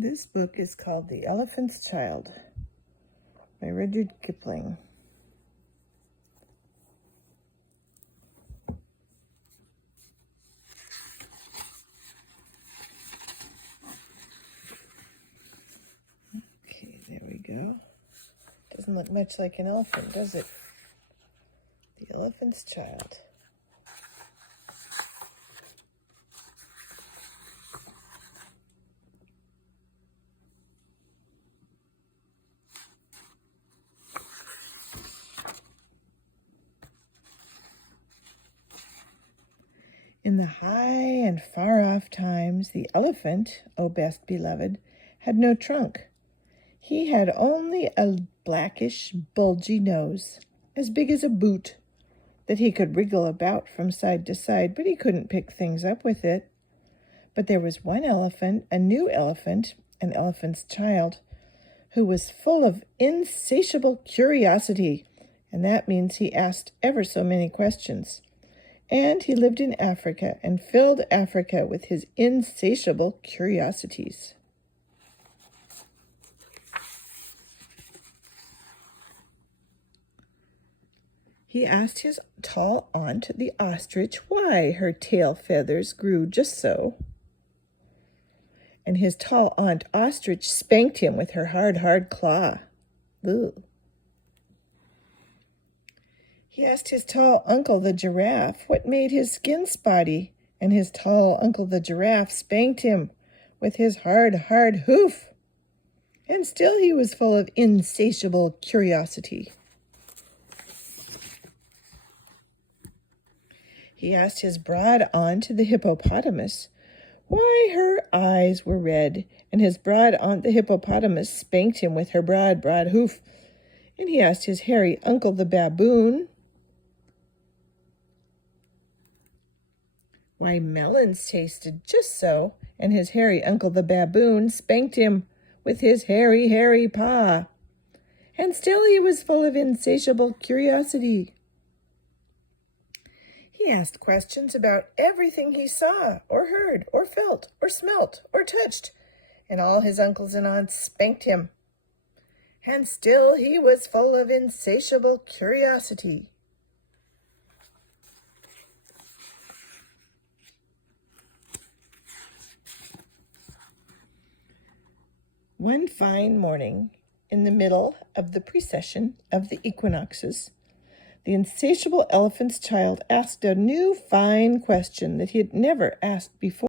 This book is called The Elephant's Child by Rudyard Kipling. Okay, there we go. Doesn't look much like an elephant, does it? The Elephant's Child. In the high and far-off times, the elephant, O best beloved, had no trunk. He had only a blackish, bulgy nose, as big as a boot, that he could wriggle about from side to side, but he couldn't pick things up with it. But there was one elephant, a new elephant, an elephant's child, who was full of insatiable curiosity, and that means he asked ever so many questions. And he lived in Africa and filled Africa with his insatiable curiosities. He asked his tall aunt, the ostrich, why her tail feathers grew just so. And his tall aunt ostrich spanked him with her hard claw. Ooh. He asked his tall uncle, the giraffe, what made his skin spotty, and his tall uncle, the giraffe, spanked him with his hard hoof. And still he was full of insatiable curiosity. He asked his broad aunt, the hippopotamus, why her eyes were red, and his broad aunt, the hippopotamus, spanked him with her broad hoof. And he asked his hairy uncle, the baboon, why melons tasted just so, and his hairy uncle, the baboon, spanked him with his hairy paw. And still he was full of insatiable curiosity. He asked questions about everything he saw, or heard, or felt, or smelt, or touched, and all his uncles and aunts spanked him. And still he was full of insatiable curiosity. One fine morning, in the middle of the precession of the equinoxes, the insatiable elephant's child asked a new fine question that he had never asked before.